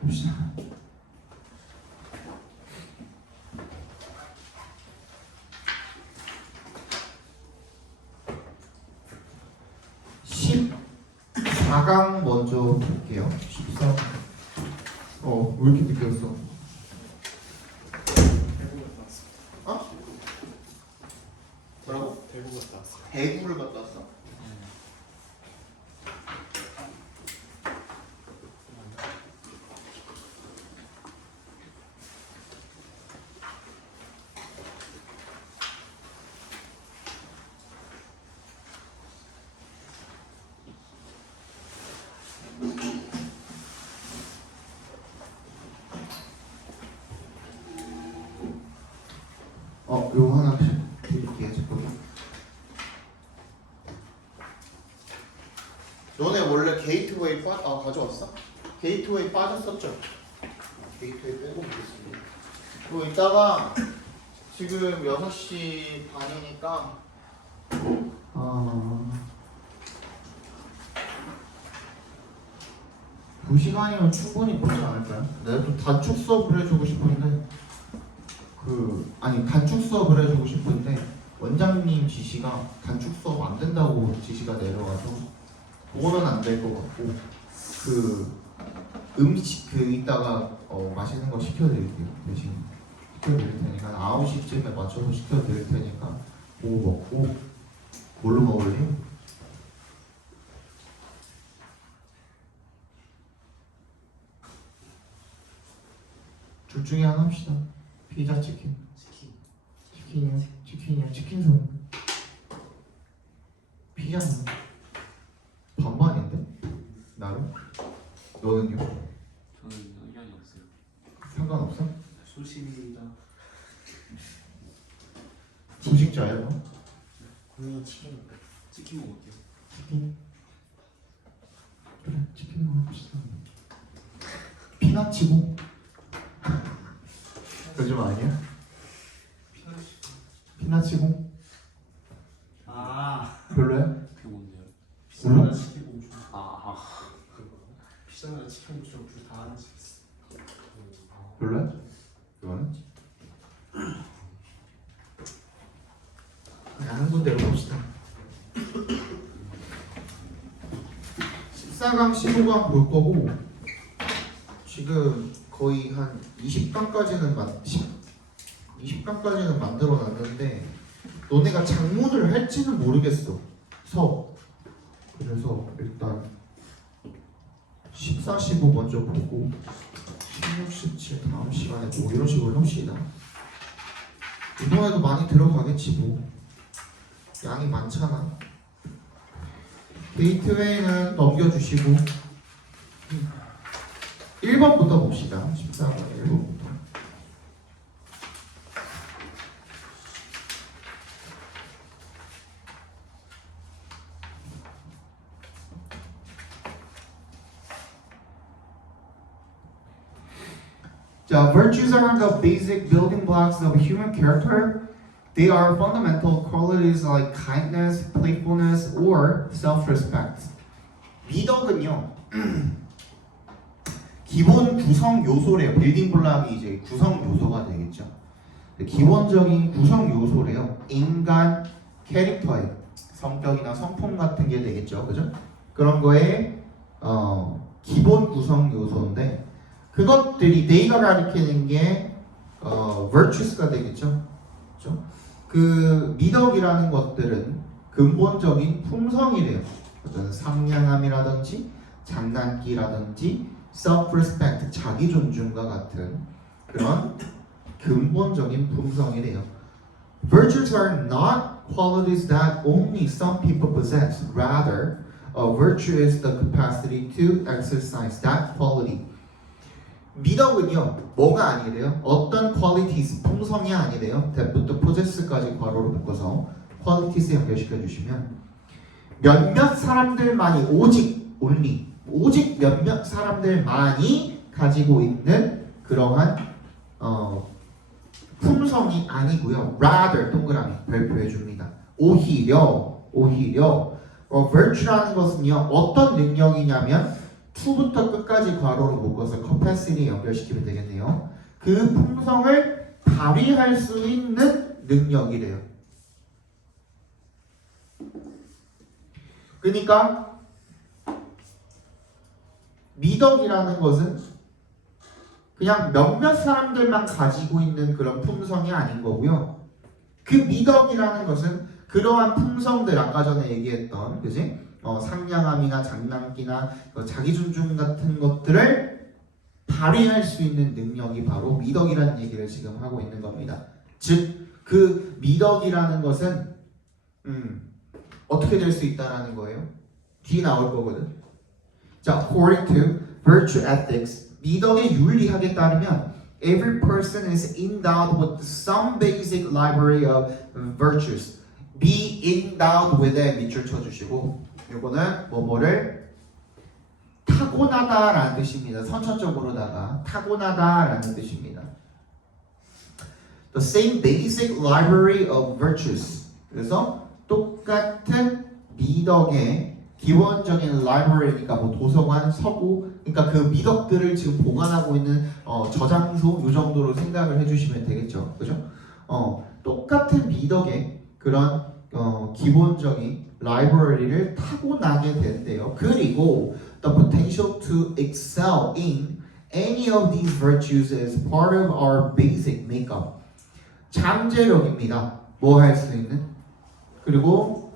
봅시다. 십 4강 먼저 볼게요. 14. 왜 이렇게 늦게 왔어? 대구 갔다 왔어. 어? 뭐라고? 대구 갔다 왔어. 대구를 갔다 왔어? 요거 하나 드릴게요. 잠깐만. 너네 원래 게이트웨이 가져왔어? 게이트웨이 빠졌었죠? 게이트웨이 빼고 보겠습니다. 그리고 이따가 지금 6시 반이니까 2시간이면 충분히 보지 않을까요? 내가 좀 단축 수업을 해주고 싶은데 단축 수업을 해주고 싶은데 원장님 지시가 단축 수업 안 된다고 지시가 내려와서 그거는 안 될 것 같고 음식 이따가 맛있는 거 시켜드릴게요. 대신 시켜드릴 테니까 9시쯤에 맞춰서 시켜드릴 테니까 그거 먹고 뭘로 먹을래요? 둘 중에 하나 합시다. 피자, 치킨. 치킨이요. 치킨 손. 피자는 반반인데? 나름? 너는요? 저는 의견이 없어요. 상관없어? 소심이다. 소식자예요? 너? 고양이 치킨. 치킨 먹을게요. 치킨? 그래, 치킨 먹읍시다. 피나치고? 그거 좀 아니야? 피나치고? 별로야? 그게 뭔데요? 피자나 치킨 공주. 피자나 치킨 공주 둘다 하나씩 있어. 별로야? 이거는? 그냥 한 군데로 봅시다. 14강, 15강 볼 거고 지금 거의 한 20강까지는 20강까지는 만들어 놨는데 너네가 장문을 할지는 모르겠어. 그래서 일단 14, 15 먼저 보고 16, 17 다음 시간에 뭐 이런 식으로 합시다. 이번에도 많이 들어가겠지 뭐. 양이 많잖아. 게이트웨이는 넘겨주시고 1번부터 봅시다. 14번 1번부터. 자, virtues are the basic building blocks of human character. They are fundamental qualities like kindness, playfulness, or self-respect. 미덕은요, 기본 구성 요소래요. 빌딩 블락이 이제 구성 요소가 되겠죠. 기본적인 구성 요소래요. 인간 캐릭터의 성격이나 성품 같은 게 되겠죠, 그죠? 그런 거에 기본 구성 요소인데 그것들이 네이가 가리키는 게 virtues가 되겠죠, 그죠? 그 미덕이라는 것들은 근본적인 품성이래요. 어떤 상냥함이라든지 장난기라든지 self-respect, 자기 존중과 같은 그런 근본적인 품성이래요. Virtues are not qualities that only some people possess. Rather, a virtue is the capacity to exercise that quality. 미덕은요, 뭐가 아니래요? 어떤 qualities, 품성이 아니래요. that부터 possess까지 괄호로 묶어서 qualities 연결시켜 주시면 몇몇 사람들만이 오직 몇몇 사람들만이 가지고 있는 그러한 품성이 아니고요. rather 동그라미 발표해 줍니다. 오히려 virtue라는 것은요 어떤 능력이냐면 to부터 끝까지 괄호로 묶어서 capacity 연결시키면 되겠네요. 그 품성을 발휘할 수 있는 능력이래요. 그러니까 미덕이라는 것은 그냥 몇몇 사람들만 가지고 있는 그런 품성이 아닌 거고요. 그 미덕이라는 것은 그러한 품성들, 아까 전에 얘기했던, 그지? 상냥함이나 장난기나 자기 존중 같은 것들을 발휘할 수 있는 능력이 바로 미덕이라는 얘기를 지금 하고 있는 겁니다. 즉, 그 미덕이라는 것은 어떻게 될 수 있다라는 거예요? 뒤에 나올 거거든. 자, according to virtue ethics, 미덕의 윤리학에 따르면 every person is endowed with some basic library of virtues. be endowed with에 밑줄 쳐주시고, 이거는 뭐뭐를 타고나다라는 뜻입니다. 선천적으로다가 타고나다라는 뜻입니다. The same basic library of virtues. 그래서 똑같은 미덕의 기본적인 library니까 뭐 도서관, 서구, 그러니까 그 미덕들을 지금 보관하고 있는 저장소 이 정도로 생각을 해주시면 되겠죠, 그죠? 똑같은 미덕의 그런 기본적인 library를 타고나게 된대요. 그리고 the potential to excel in any of these virtues is part of our basic makeup. 잠재력입니다. 뭐 할 수 있는? 그리고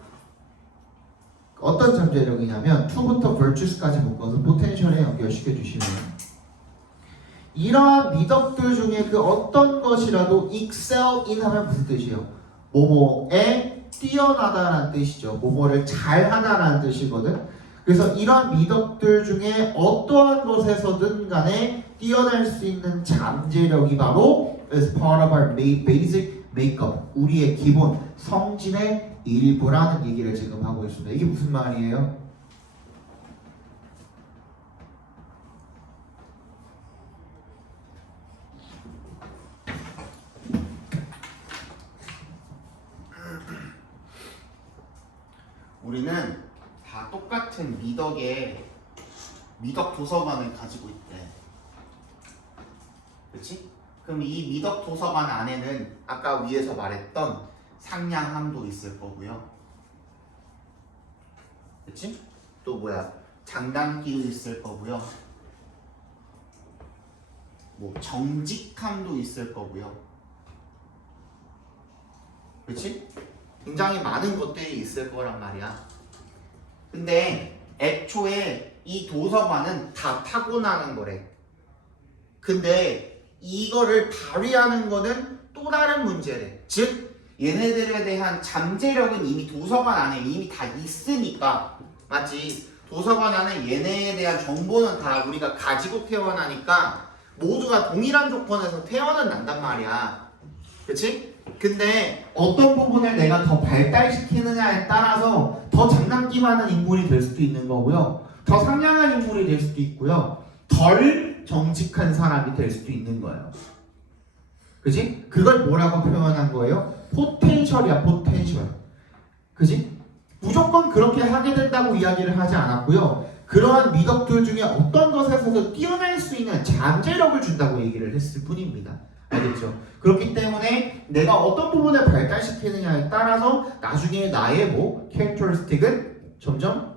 어떤 잠재력이냐면 to부터 virtues까지 묶어서 potential에 연결시켜 주시면 이러한 미덕들 중에 그 어떤 것이라도 excel in 하면 무슨 뜻이에요? 뭐뭐에 뛰어나다라는 뜻이죠. 뭐뭐를 잘하다라는 뜻이거든. 그래서 이러한 미덕들 중에 어떠한 것에서든 간에 뛰어날 수 있는 잠재력이 바로 is part of our basic makeup. 우리의 기본 성질의 일부라는 얘기를 지금 하고 있습니다. 이게 무슨 말이에요? 우리는 다 똑같은 미덕 도서관을 가지고 있대. 그렇지? 그럼 이 미덕 도서관 안에는 아까 위에서 말했던 상냥함도 있을 거고요. 그렇지? 또 뭐야? 장난기도 있을 거고요. 뭐 정직함도 있을 거고요. 그렇지? 굉장히 많은 것들이 있을 거란 말이야. 근데 애초에 이 도서관은 다 타고나는 거래. 근데 이거를 발휘하는 거는 또 다른 문제래. 즉 얘네들에 대한 잠재력은 이미 도서관 안에 이미 다 있으니까, 맞지? 도서관 안에 얘네에 대한 정보는 다 우리가 가지고 태어나니까 모두가 동일한 조건에서 태어는 난단 말이야. 그치? 근데 어떤 부분을 내가 더 발달시키느냐에 따라서 더 장난기 많은 인물이 될 수도 있는 거고요. 더 상냥한 인물이 될 수도 있고요. 덜 정직한 사람이 될 수도 있는 거예요. 그지? 그걸 뭐라고 표현한 거예요? 포텐셜이야, 포텐셜. 그지? 무조건 그렇게 하게 된다고 이야기를 하지 않았고요. 그러한 미덕들 중에 어떤 것에서도 뛰어날 수 있는 잠재력을 준다고 얘기를 했을 뿐입니다. 알겠죠? 그렇기 때문에 내가 어떤 부분을 발달시키느냐에 따라서 나중에 나의 뭐 캐릭터리스틱은 점점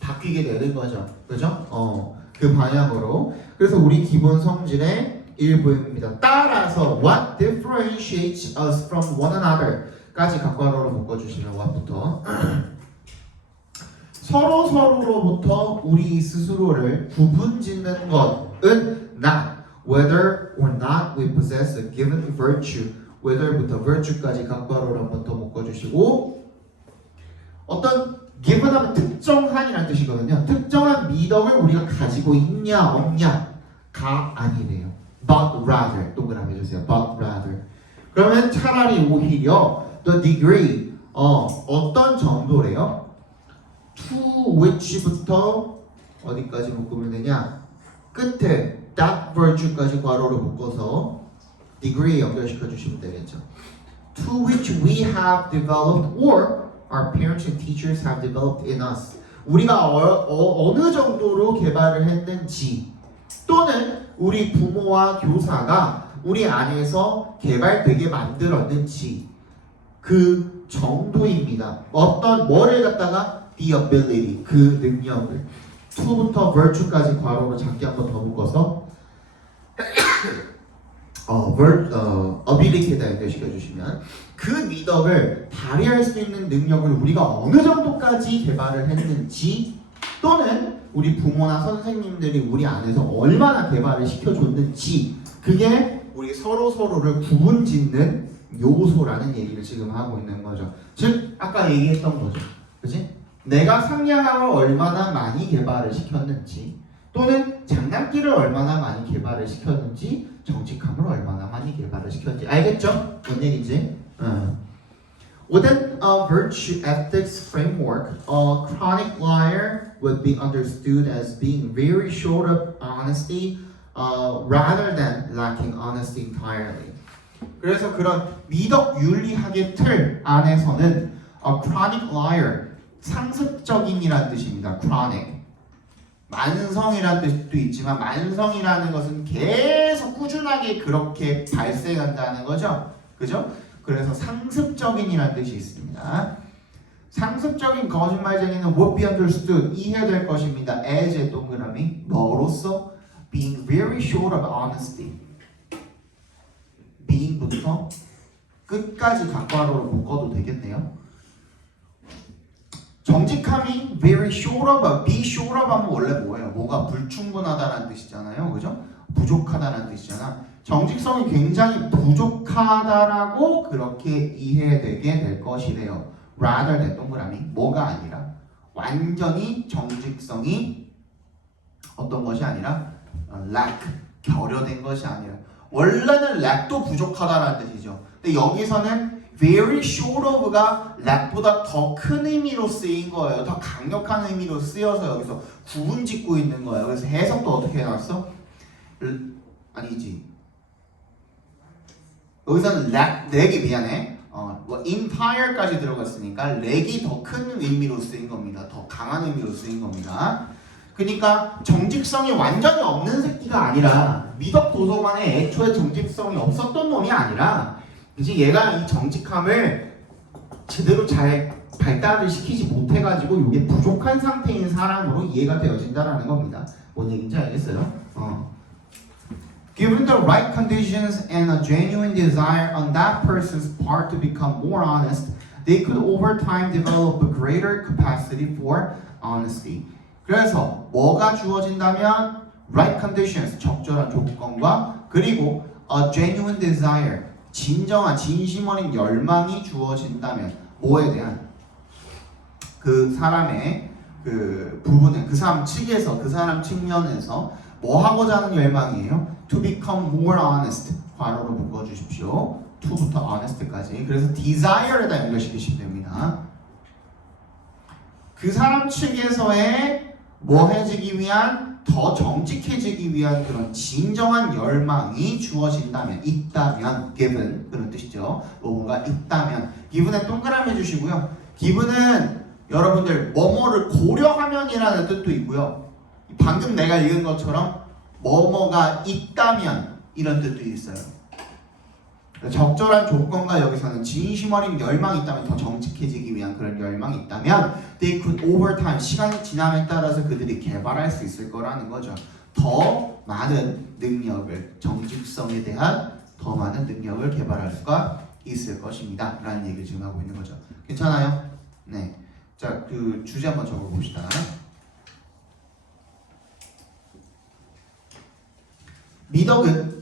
바뀌게 되는 거죠. 그죠? 그 방향으로. 그래서 우리 기본 성질의 일부입니다. 따라서 what differentiates us from one another 까지 각괄호로 묶어주시면 what부터 서로로부터 우리 스스로를 구분짓는 것은 not whether or not we possess a given virtue, whether부터 virtue까지 각괄호로 한번 더 묶어주시고 어떤 given 하면 특정한이라는 뜻이거든요. 특정한 미덕을 우리가 가지고 있냐 없냐가 아니래요. But rather 동그라미 해주세요. But rather 그러면 차라리 오히려 the degree 어떤 정도래요? To which부터 어디까지 묶으면 되냐? 끝에 that virtue까지 괄호로 묶어서 degree 연결시켜 주시면 되겠죠. To which we have developed or our parents and teachers have developed in us. 우리가 어느 정도로 개발을 했는지 또는 우리 부모와 교사가 우리 안에서 개발되게 만들었는지 그 정도입니다. 어떤 뭐를 갖다가 the ability 그 능력을 to부터 virtue까지 괄호로 작게 한번 더 묶어서 ability에다 연결시켜 주시면 그 미덕을 발휘할 수 있는 능력을 우리가 어느 정도까지 개발을 했는지 또는 우리 부모나 선생님들이 우리 안에서 얼마나 개발을 시켜줬는지 그게 우리 서로를 구분짓는 요소라는 얘기를 지금 하고 있는 거죠. 즉 아까 얘기했던 거죠. 그치? 내가 상냥함을 얼마나 많이 개발을 시켰는지 또는 장난기를 얼마나 많이 개발을 시켰는지 정직함을 얼마나 많이 개발을 시켰는지 알겠죠? 뭔 얘기인지? Within a virtue ethics framework, a chronic liar would be understood as being very short of honesty rather than lacking honesty entirely. 그래서 그런 미덕 윤리학의 틀 안에서는 a chronic liar, 상습적인이라는 뜻입니다. chronic. 만성이라는 뜻도 있지만 만성이라는 것은 계속 꾸준하게 그렇게 발생한다는 거죠. 그죠? 그래서 상습적인이라는 뜻이 있습니다. 상습적인 거짓말쟁이는 would be understood 이해될 것입니다. as의 동그라미 뭐로서? being very short of honesty. being부터 끝까지 각괄호로 묶어도 되겠네요. 정직함이 very short of, be short of 하면 원래 뭐예요? 뭐가 불충분하다는 뜻이잖아요. 그죠? 부족하다는 뜻이잖아. 정직성이 굉장히 부족하다라고 그렇게 이해되게 될 것이래요. rather than 동그라미 뭐가 아니라 완전히 정직성이 어떤 것이 아니라 lack 결여된 것이 아니라 원래는 lack도 부족하다라는 뜻이죠. 근데 여기서는 very short of가 lack보다 더 큰 의미로 쓰인 거예요. 더 강력한 의미로 쓰여서 여기서 구분 짓고 있는 거예요. 그래서 해석도 어떻게 해놨어? 아니지. 여기서는 렉이 미안해. 뭐 entire까지 들어갔으니까 렉이 더 큰 의미로 쓰인 겁니다. 더 강한 의미로 쓰인 겁니다. 그러니까 정직성이 완전히 없는 새끼가 아니라 미덕 도서관에 애초에 정직성이 없었던 놈이 아니라 이제 얘가 이 정직함을 제대로 잘 발달을 시키지 못해가지고 이게 부족한 상태인 사람으로 이해가 되어진다라는 겁니다. 뭔 얘기인지 알겠어요? Given the right conditions and a genuine desire on that person's part to become more honest, they could over time develop a greater capacity for honesty. 그래서 뭐가 주어진다면 right conditions, 적절한 조건과 그리고 a genuine desire, 진정한 진심 어린 열망이 주어진다면 뭐에 대한 그 사람의 그 부분은 그 사람 측에서 그 사람 측면에서 뭐 하고자 하는 열망이에요? To become more honest. 괄호로 묶어주십시오. to부터 honest까지. 그래서 desire에다 연결시키시면 됩니다. 그 사람 측에서의 뭐 해지기 위한 더 정직해지기 위한 그런 진정한 열망이 주어진다면 있다면 given 그런 뜻이죠. 뭐가 있다면 given에 동그라미 해주시고요. given은 여러분들 뭐뭐를 고려하면이라는 뜻도 있고요. 방금 내가 읽은 것처럼 뭐뭐가 있다면 이런 뜻도 있어요. 적절한 조건과 여기서는 진심 어린 열망이 있다면 더 정직해지기 위한 그런 열망이 있다면 they could over time 시간이 지남에 따라서 그들이 개발할 수 있을 거라는 거죠. 더 많은 능력을 정직성에 대한 더 많은 능력을 개발할 수가 있을 것입니다. 라는 얘기를 지금 하고 있는 거죠. 괜찮아요? 네. 자, 그 주제 한번 적어봅시다. 미덕은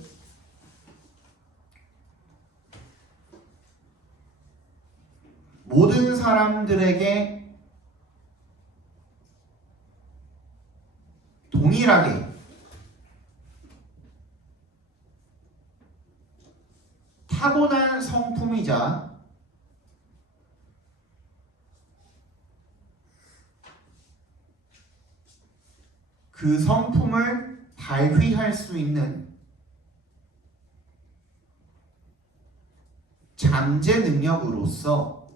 모든 사람들에게 동일하게 타고난 성품이자 그 성품을 발휘할 수 있는 잠재 능력으로서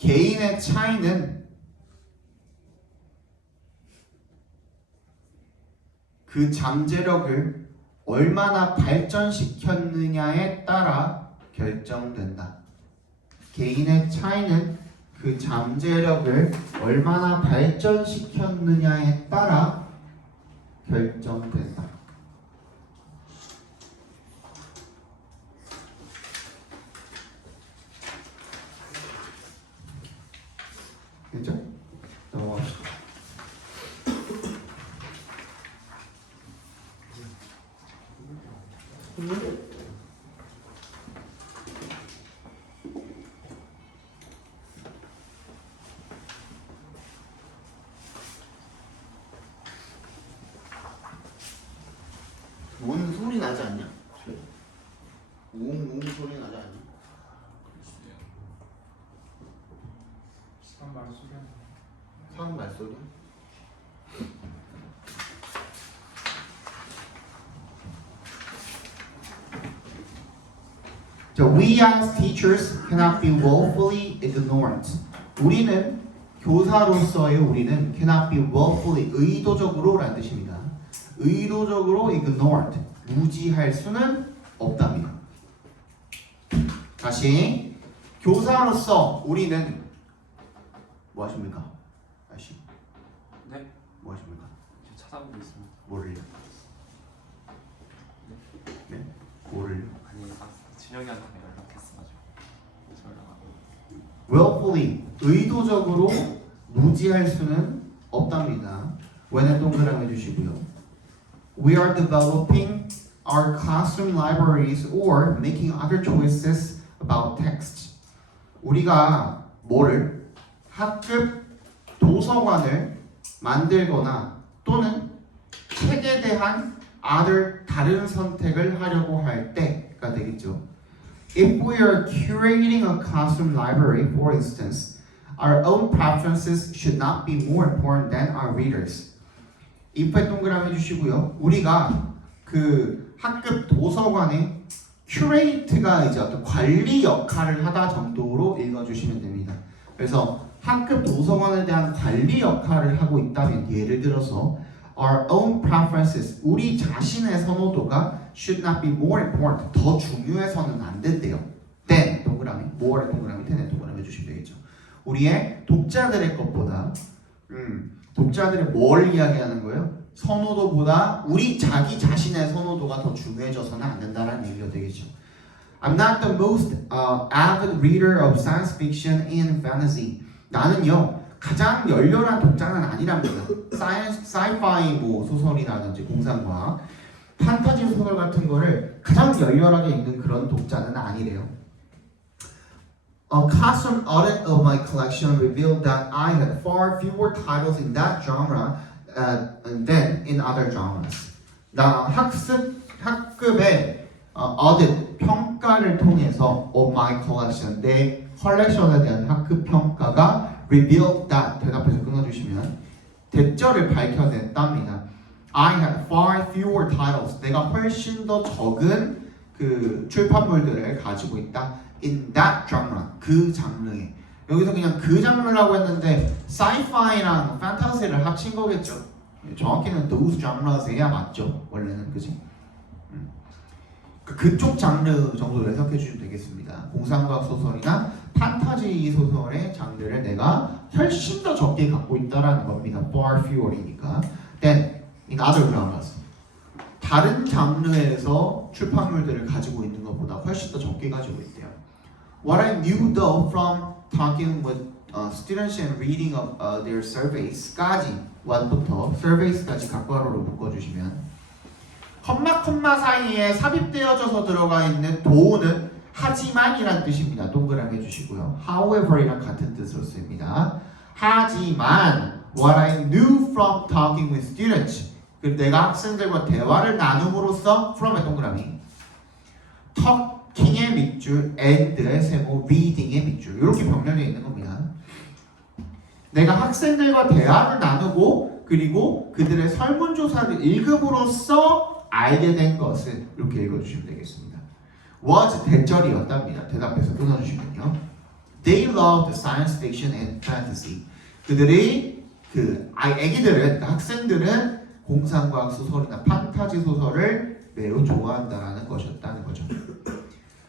개인의 차이는 그 잠재력을 얼마나 발전시켰느냐에 따라 결정된다. 개인의 차이는 그 잠재력을 얼마나 발전시켰느냐에 따라 결정된다. 됐죠? 넘어갑시다. 뭔 소리 나지 않냐? 웅웅 소리 나지 않냐? 글쎄요. 사람 말 소리 하는 사람 말소리? So we as teachers cannot be willfully ignorant. 우리는 교사로서의 우리는 cannot be willfully 의도적으로라는 뜻입니다. 의도적으로 ignorant 무지할 수는 없답니다. 다시 교사로서 우리는 뭐 하십니까? 다시 네? 뭐 하십니까? 저 찾아보고 있습니다. 뭐를요? 네? 뭐를요? 아니, 준영이한테 연락했어가지고 전화하고. willfully 의도적으로 무지할 수는 없답니다. 왜냐 동그라미 해주시고요. We are developing our classroom libraries or making other choices about text. 우리가 뭐를 학급 도서관을 만들거나 또는 책에 대한 다른 선택을 하려고 할 때가 되겠죠. If we are curating a classroom library, for instance, our own preferences should not be more important than our readers. if에 동그라미 해주시고요. 우리가 그 학급 도서관의 curate가 이제 어떤 관리 역할을 하다 정도로 읽어주시면 됩니다. 그래서 학급 도서관에 대한 관리 역할을 하고 있다면 예를 들어서 our own preferences 우리 자신의 선호도가 should not be more important 더 중요해서는 안 된대요. then 동그라미 more에 동그라미 then에 동그라미 해주시면 되겠죠. 우리의 독자들의 것보다 독자들의 뭘 이야기하는 거예요? 선호도보다 우리 자기 자신의 선호도가 더 중요해져서는 안 된다는 얘기가 되겠죠. I'm not the most avid reader of science fiction and fantasy. 나는요 가장 열렬한 독자는 아니랍니다. sci-fi 뭐 소설이라든지 공상과학, 판타지 소설 같은 거를 가장 열렬하게 읽는 그런 독자는 아니래요. A classroom audit of my collection revealed that I had far fewer titles in that genre than in other genres. 나 학급의 audit 평가를 통해서 of my collection 내 컬렉션에 대한 학급 평가가 revealed that 대답해서 끊어주시면 대절을 밝혀냈답니다. I had far fewer titles. 내가 훨씬 더 적은 그 출판물들을 가지고 있다. In that genre. 그 장르에. 여기서 그냥 그 장르라고 했는데 sci-fi랑 판타지를 합친 거겠죠. 정확히는 those genres에야 맞죠. 원래는 그지? 그쪽 장르 정도로 해석해 주시면 되겠습니다. 공상과학 소설이나 판타지 소설의 장르를 내가 훨씬 더 적게 갖고 있다라는 겁니다. Far fewer이니까. Then in other genres. 다른 장르에서 출판물들을 가지고 있는 것보다 훨씬 더 적게 가지고 있대요. What I knew though from talking with students and reading of their surveys까지 1부터 surveys까지 각괄호로 묶어주시면 컴마 사이에 삽입되어져서 들어가 있는 도는 하지만이란 뜻입니다. 동그라미 해주시고요. However이랑 같은 뜻으로 씁니다. 하지만 what I knew from talking with students 내가 학생들과 대화를 나눔으로써 from의 동그라미 talking의 밑줄 and의 세모 reading의 밑줄 이렇게 병렬되어 있는 겁니다. 내가 학생들과 대화를 나누고 그리고 그들의 설문조사를 읽음으로써 알게 된 것을 이렇게 읽어주시면 되겠습니다. was 대절이었답니다. 대답해서 끊어주시면요. They loved science fiction and fantasy. 그들이 애기들은 학생들은 공상과학 소설이나 판타지 소설을 매우 좋아한다라는 것이었다는 거죠.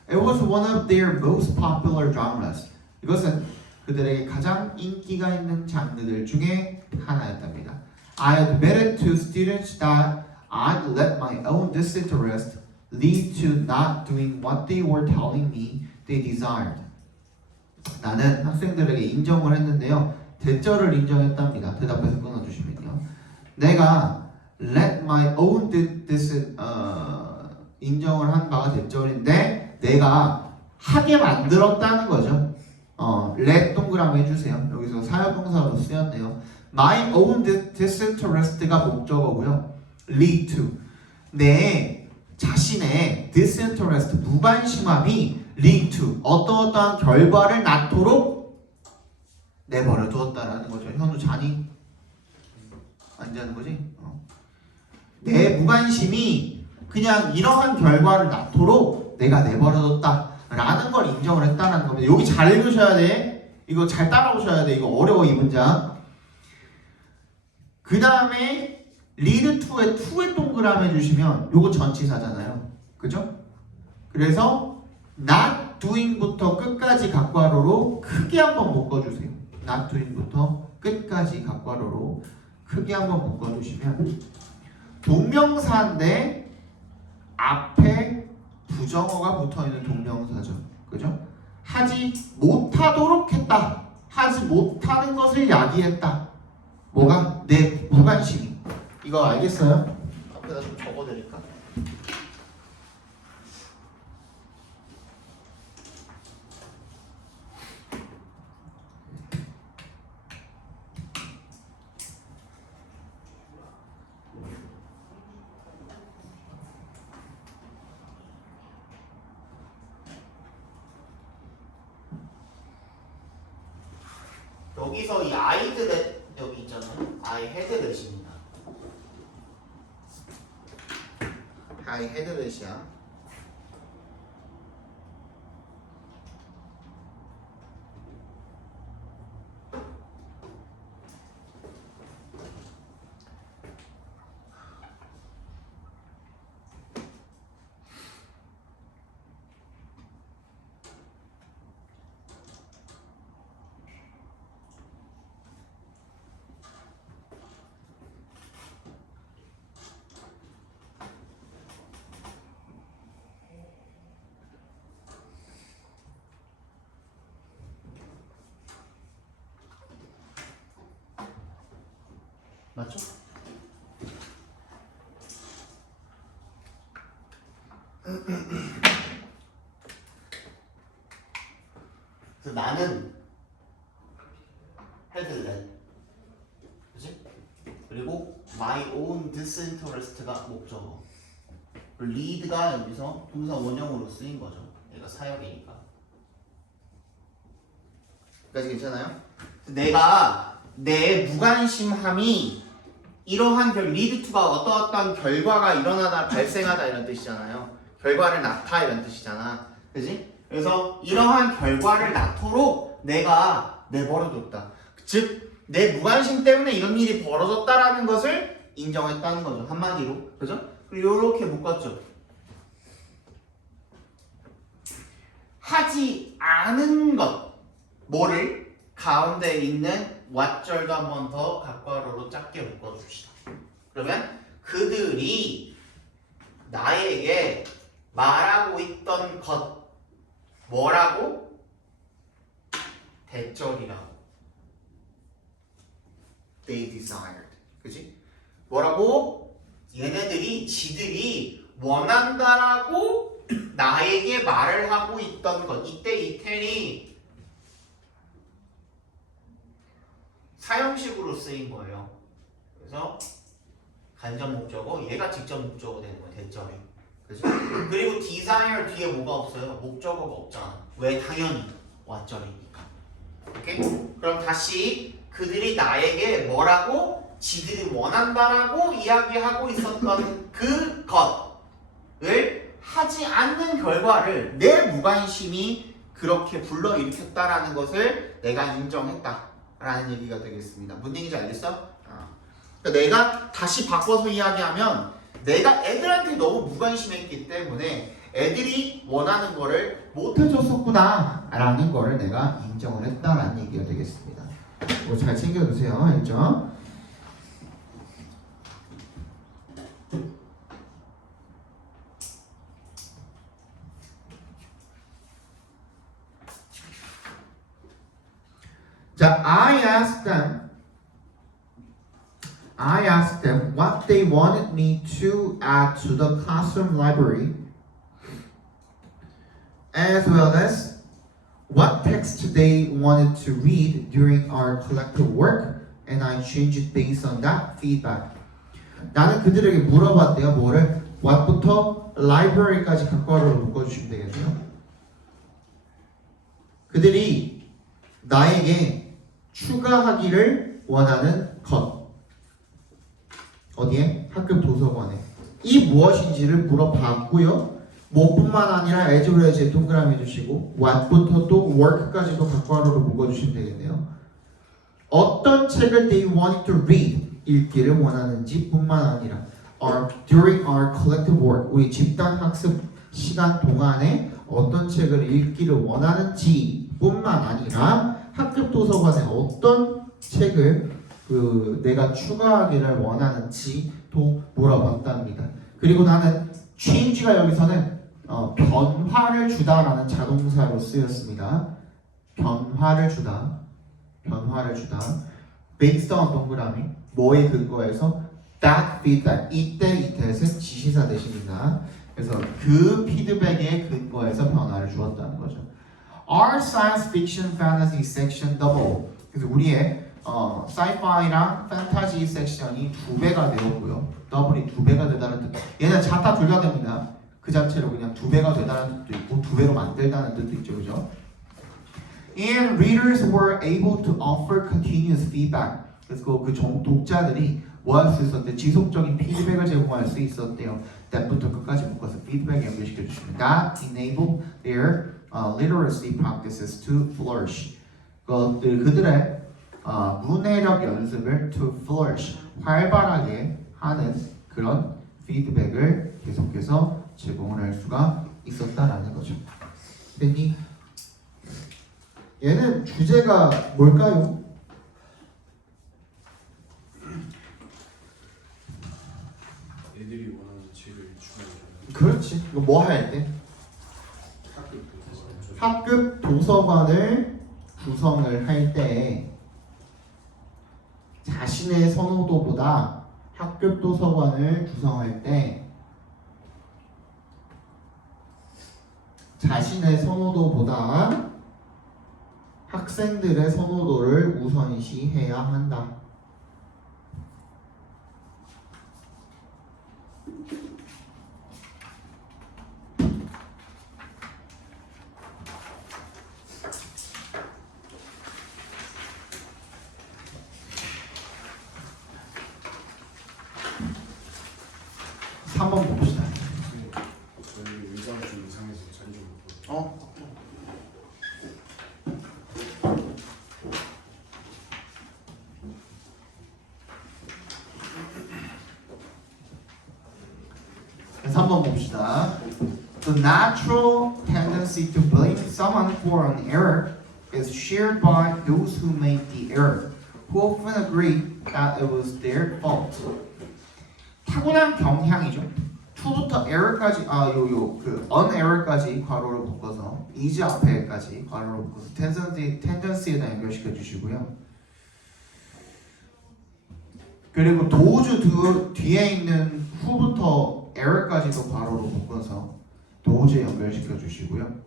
It was one of their most popular genres. 이것은 그들에게 가장 인기가 있는 장르들 중에 하나였답니다. I admitted to students that I'd let my own disinterest lead to not doing what they were telling me they desired. 나는 학생들에게 인정을 했는데요. 대절을 인정했답니다. 대답해서 끊어주시면요. 내가 let my own 인정을 한 바가 대절인데 내가 하게 만들었다는 거죠. let 동그라미 해주세요. 여기서 사역동사로 쓰였네요. My own disinterest가 목적어고요. lead to 내 자신의 disinterest 무관심함이 lead to 어떠한 결과를 낳도록 내버려 두었다라는 거죠. 현우 자니? 안 자는 거지? 내 무관심이 그냥 이러한 결과를 낳도록 내가 내버려뒀다 라는 걸 인정을 했다는 겁니다. 여기 잘 읽으셔야 돼. 이거 잘 따라오셔야 돼. 이거 어려워 이 문장. 그 다음에 lead to에 to에 동그라미 해주시면 요거 전치사잖아요. 그죠? 그래서 not doing부터 끝까지 각괄호로 크게 한번 묶어주세요. not doing부터 끝까지 각괄호로 크게 한번 묶어주시면 동명사인데 앞에 부정어가 붙어있는 동명사죠. 그죠? 하지 못하도록 했다. 하지 못하는 것을 야기했다. 뭐가? 내 무관심이. 이거 알겠어요? 앞에다 좀 적어드릴까? 여기서 이 아이들의 여기 있잖아요. I had let입니다. I had let이야. 맞죠? 그래서 나는 had let, 그치? 그리고 my own disinterest가 목적어, 그리고 lead가 여기서 동사 원형으로 쓰인 거죠. 얘가 사역이니까. 여기까지 괜찮아요? 내가 내 무관심함이 이러한 lead to가 어떠한 결과가 일어나다 발생하다 이런 뜻이잖아요. 결과를 낳다 이런 뜻이잖아. 그지? 그래서 이러한 결과를 낳도록 내가 내버려뒀다. 즉 내 무관심 때문에 이런 일이 벌어졌다라는 것을 인정했다는 거죠. 한마디로. 그죠? 그리고 이렇게 묶었죠. 하지 않은 것. 뭐를? 가운데 있는 왓절도 한 번 더 각괄호로 작게 묶어줍시다. 그러면 그들이 나에게 말하고 있던 것 뭐라고? 대절이라고. They desired. 그지? 뭐라고? 얘네들이 지들이 원한다라고 나에게 말을 하고 있던 것. 이때 이텔이 사형식으로 쓰인 거예요. 그래서 간접 목적어, 얘가 직접 목적어 되는 거예요. 대절이. 그죠? 그리고 desire 뒤에 뭐가 없어요? 목적어가 없잖아. 왜? 당연히 왓절이니까. 오케이? 그럼 다시 그들이 나에게 뭐라고? 지들이 원한다라고 이야기하고 있었던 그것을 하지 않는 결과를 내 무관심이 그렇게 불러일으켰다라는 것을 내가 인정했다라는 얘기가 되겠습니다. 뭔 얘기인지 알겠어? 그러니까 내가 다시 바꿔서 이야기하면 내가 애들한테 너무 무관심했기 때문에 애들이 원하는 거를 못 해줬었구나 라는 거를 내가 인정을 했다라는 얘기가 되겠습니다. 이거 잘 챙겨두세요. 알죠? 자, I asked them what they wanted me to add to the classroom library, as well as what text they wanted to read during our collective work, and I changed it based on that feedback. 나는 그들에게 물어봤대요. 뭐를? what부터 library까지 각과로 묶어주시면 되겠네요. 그들이 나에게 추가하기를 원하는 것. 어디에? 학급 도서관에. 이 무엇인지를 물어봤고요. 뭐뿐만 아니라 as well as에 동그라미 해주시고 what부터 또 work까지도 각과로로 묶어주시면 되겠네요. 어떤 책을 they wanted to read 읽기를 원하는지 뿐만 아니라 during our collective work 우리 집단 학습 시간 동안에 어떤 책을 읽기를 원하는지 뿐만 아니라 학급 도서관에 어떤 책을 내가 추가하기를 원하는지도 물어봤답니다. 그리고 나는 change가 여기서는 변화를 주다라는 자동사로 쓰였습니다. 변화를 주다. based on 동그라미 뭐에 근거해서 that feedback 이때 that은 지시사 대신입니다. 그래서 그 피드백에 근거해서 변화를 주었다는 거죠. Our science fiction fantasy section double. 그래서 우리의 sci-fi랑 fantasy 섹션이 2배가 되었고요. 더블이 2배가 되다는 뜻. 얘는 자타 둘 다 됩니다. 그 자체로 그냥 2배가 되다는 뜻도 있고 2배로 만들다는 뜻도 있죠, 그죠? And readers were able to offer continuous feedback. 그래서 그 독자들이 뭐 할 수 있었대? 지속적인 피드백을 제공할 수 있었대요. that부터 끝까지 묶어서 피드백 연결시켜 주시면 that enabled their literacy practices to flourish. 그들의 문해력 연습을 to flourish 활발하게 하는 그런 피드백을 계속해서 제공을 할 수가 있었다라는 거죠. 됐니? 얘는 주제가 뭘까요? 애들이 원하는 책을 추가해주는 그렇지. 이거 뭐 할 때? 학급 도서관을 구성을 할 때 자신의 선호도보다 학급 도서관을 구성할 때 자신의 선호도보다 학생들의 선호도를 우선시해야 한다. 한번 봅시다. 저희 의자가 좀 이상해서 자리 좀 바꿔. 그래서 한번 봅시다. The natural tendency to blame someone for an error is shared by those who made the error, who often agree that it was their fault. 타고난 경향이죠. to부터 error까지 그 unerror까지 괄호로 묶어서 is 앞에까지 괄호로 묶어서 tendency에다 연결시켜 주시고요. 그리고 도주 뒤에 있는 who부터 error까지도 괄호로 묶어서 도주에 연결시켜 주시고요.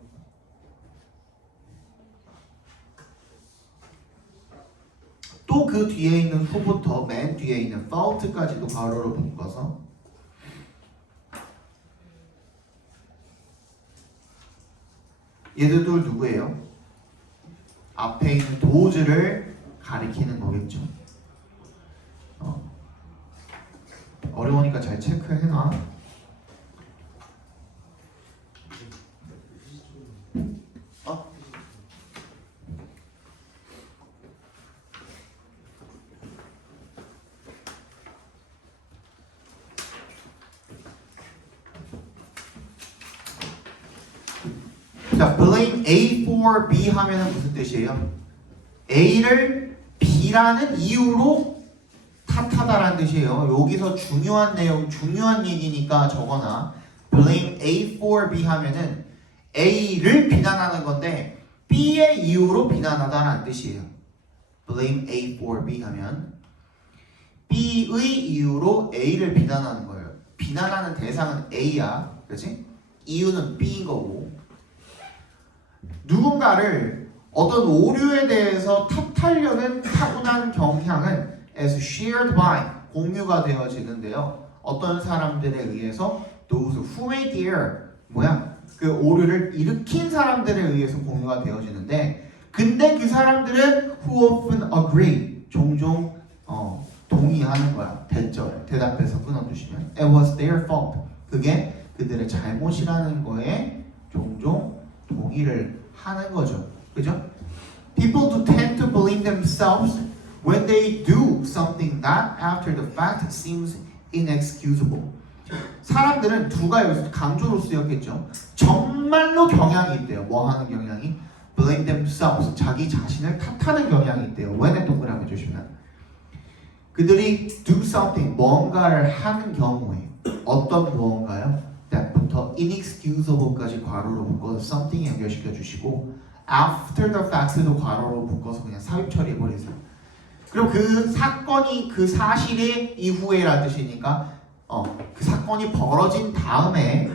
또 그 뒤에 있는 who부터 맨 뒤에 있는 fault까지도 괄호로 묶어서 얘들도 누구예요? 앞에 있는 도주를 가리키는 거겠죠. 어려우니까 잘 체크해놔. blame A for B 하면은 무슨 뜻이에요? A를 B라는 이유로 탓하다라는 뜻이에요. 여기서 중요한 내용, 중요한 얘기니까 적어놔. blame A for B 하면은 A를 비난하는 건데 B의 이유로 비난하다라는 뜻이에요. blame A for B 하면 B의 이유로 A를 비난하는 거예요. 비난하는 대상은 A야, 그렇지? 이유는 B인 거고. 누군가를 어떤 오류에 대해서 탓하려는 타고난 경향은 as shared by 공유가 되어지는데요. 어떤 사람들에 의해서 those who made the error 뭐야? 그 오류를 일으킨 사람들에 의해서 공유가 되어지는데 근데 그 사람들은 who often agree 종종 동의하는 거야. 대답해서 끊어주시면 it was their fault 그게 그들의 잘못이라는 거에 종종 동의를 하는 거죠. 그죠? People do tend to blame themselves when they do something that after the fact seems inexcusable. 사람들은 두가 여기서 강조로 쓰였겠죠. 정말로 경향이 있대요. 뭐 하는 경향이? blame themselves. 자기 자신을 탓하는 경향이 있대요. when에 동그라미 주시면 그들이 do something 뭔가를 하는 경우에 어떤 무언가요? that부터 inexcusable까지 괄호로 묶어서 something 연결시켜 주시고 after the fact도 괄호로 묶어서 그냥 삽입 처리해 버리세요. 그리고 그 사건이 그 사실의 이후에라는 뜻이니까 그 사건이 벌어진 다음에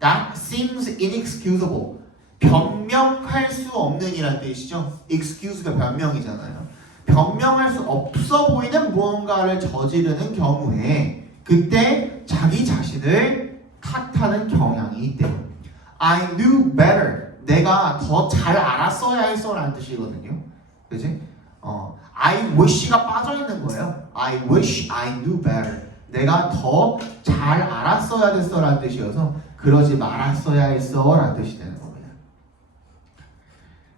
that seems inexcusable 변명할 수 없는 이라는 뜻이죠. excuse가 변명이잖아요. 변명할 수 없어 보이는 무언가를 저지르는 경우에 그때 자기 자신을 탓하는 경향이 있대요. I knew better. 내가 더 잘 알았어야 했어 라는 뜻이거든요. 그치? I wish가 빠져있는 거예요. I wish I knew better. 내가 더 잘 알았어야 됐어 라는 뜻이어서 그러지 말았어야 했어 라는 뜻이 되는 겁니다.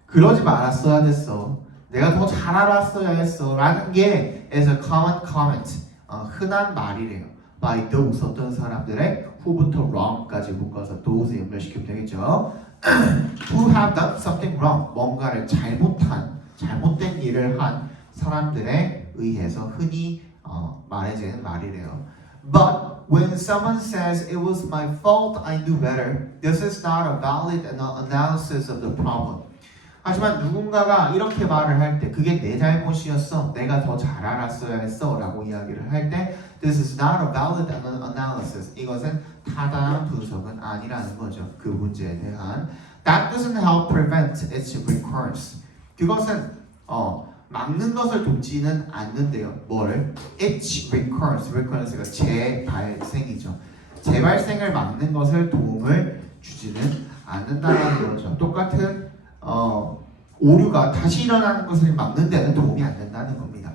그러지 말았어야 됐어. 내가 더 잘 알았어야 했어 라는 게 is a common comment. 흔한 말이래요. by those 어떤 사람들의 who부터 wrong까지 묶어서 those 연결시키면 되겠죠. who have done something wrong. 뭔가를 잘못된 일을 한 사람들에 의해서 흔히 말해지는 말이래요. But when someone says it was my fault, I knew better, this is not a valid analysis of the problem. 하지만 누군가가 이렇게 말을 할 때 그게 내 잘못이었어, 내가 더 잘 알았어야 했어 라고 이야기를 할 때 This is not a valid analysis. 이것은 타당한 분석은 아니라는 거죠. 그 문제에 대한 That doesn't help prevent its recurrence. 그것은 막는 것을 돕지는 않는데요. 뭐를? Its recurrence. recurrence가 재발생이죠. 재발생을 막는 것을 도움을 주지는 않는다는 거죠. 똑같은 오류가 다시 일어나는 것을 막는 데는 도움이 안 된다는 겁니다.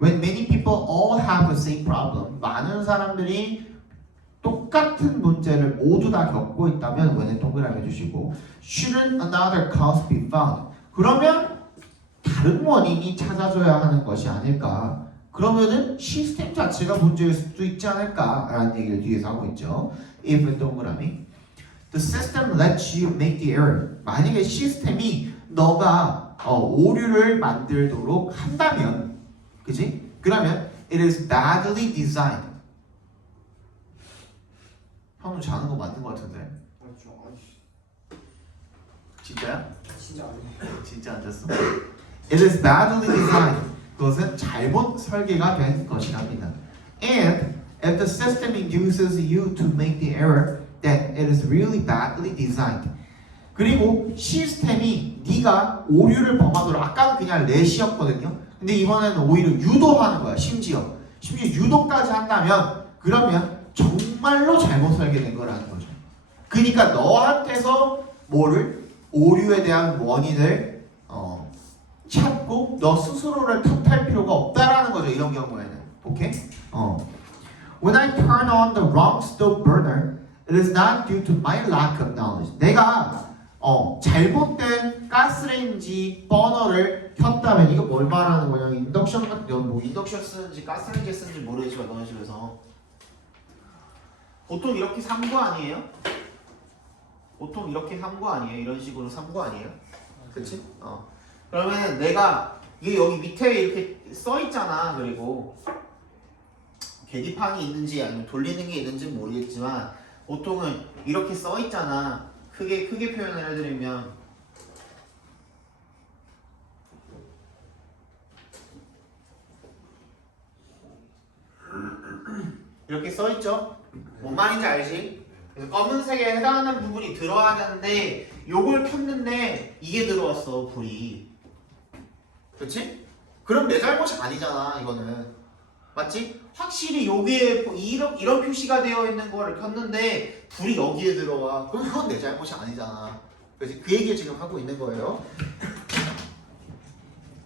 When many people all have the same problem, 많은 사람들이 똑같은 문제를 모두 다 겪고 있다면 when에 동그라미 해주시고 shouldn't another cause be found? 그러면 다른 원인이 찾아줘야 하는 것이 아닐까? 그러면은 시스템 자체가 문제일 수도 있지 않을까라는 얘기를 뒤에서 하고 있죠. if 동그라미 The system lets you make the error. 만약에 시스템이 너가 오류를 만들도록 한다면, 그지? 그러면 it is badly designed. 형은 자는 거 맞는 거 같은데? 맞죠? 진짜야? 진짜 아니에요. 진짜 안 잤어? It is badly designed. 그것은 잘못 설계가 된 것이랍니다. And if the system induces you to make the error, then it is really badly designed. 그리고 시스템이 네가 오류를 범하도록 아까는 그냥 let이었거든요. 근데 이번에는 오히려 유도하는 거야. 심지어 유도까지 한다면 그러면 정말로 잘못 설계된 거라는 거죠. 그러니까 너한테서 오류에 대한 원인을 찾고 너 스스로를 탓할 필요가 없다라는 거죠. 이런 경우에는. 오케이? When I turn on the wrong stove burner, it is not due to my lack of knowledge. 내가 잘못된 가스레인지 버너를 켰다면 이거 뭘 말하는 거냐? 인덕션 쓰는지 가스레인지 쓰는지 모르겠지만 너네 집에서 보통 이렇게 산 거 아니에요? 보통 이렇게 삼구 아니에요? 이런 식으로 삼구 아니에요? 그치? 그러면 내가 이게 여기 밑에 이렇게 써 있잖아. 그리고 계기판이 있는지 아니면 돌리는 게 있는지 모르겠지만 보통은 이렇게 써 있잖아. 크게 표현을 해드리면 이렇게 써 있죠? 뭔 말인지 알지? 그래서 검은색에 해당하는 부분이 들어와야 되는데 요걸 켰는데 이게 들어왔어 불이. 그렇지? 그럼 내 잘못이 아니잖아 이거는. 맞지? 확실히 여기에 이런 표시가 되어 있는 거를 켰는데 불이 여기에 들어와. 그럼 그건 내 잘못이 아니잖아. 그렇지? 그 얘기를 지금 하고 있는 거예요.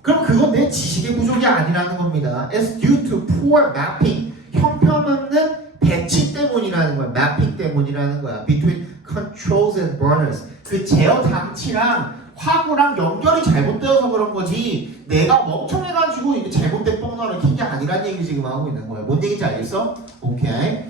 그럼 그건 내 지식의 부족이 아니라는 겁니다. It's due to poor mapping. 형편없는 배치 때문이라는 거야. mapping 때문이라는 거야. Between controls and burners. 그 제어 장치랑 화구랑 연결이 잘못되어서 그런 거지. 내가 멍청해가지고 이게 잘못된 뻥너를 킨 게 아니라는 얘기 지금 하고 있는 거야. 뭔 얘기인지 알겠어? 오케이.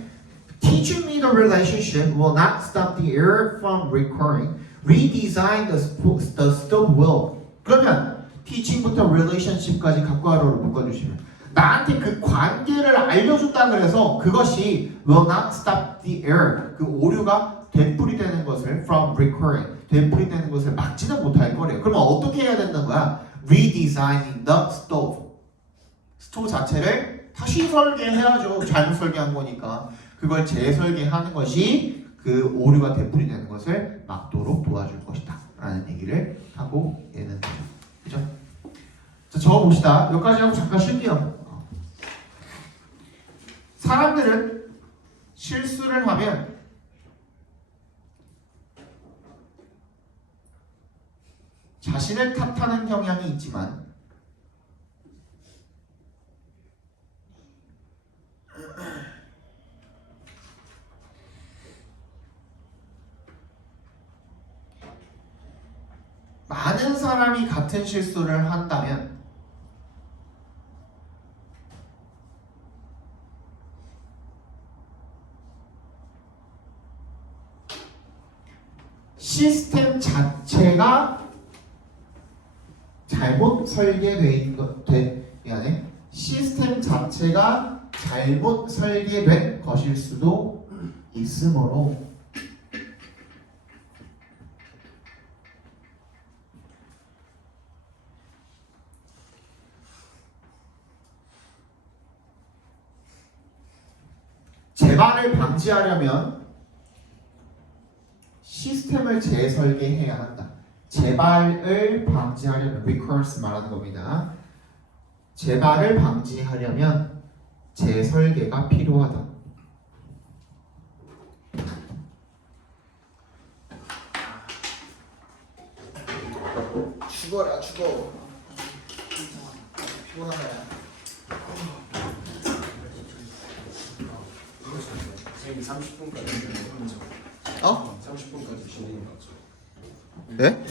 Teaching me the relationship will not stop the error from recurring. Redesign the stove will. 그러면 teaching부터 relationship까지 각과로를 묶어주시면 나한테 그 관계를 알려준다 그래서 그것이 will not stop the error. 그 오류가 되풀이되는 것을 from recurring. 되풀이되는 것을 막지는 못할 거래요. 그러면 어떻게 해야 되는 거야? Redesigning the stove. 스토브 자체를 다시 설계해야죠. 잘못 설계한 거니까. 그걸 재설계하는 것이 그 오류가 되풀이되는 것을 막도록 도와줄 것이다. 라는 얘기를 하고 있는 거죠. 그죠? 자, 적어봅시다. 여기까지 하고 잠깐 쉴게요. 사람들은 실수를 하면 자신을 탓하는 경향이 있지만 많은 사람이 같은 실수를 한다면 시스템 자체가 잘못 설계된 미안해. 시스템 자체가 잘못 설계된 것일 수도 있으므로 재발을 방지하려면 시스템을 재설계해야 한다. 재발을 방지하려면 recurrence 말하는 겁니다. 재발을 방지하려면 재설계가 필요하다. 죽어라 죽어. 피곤하네. 선생님이 30분까지 진행하죠. 30분까지 진행하죠. 네?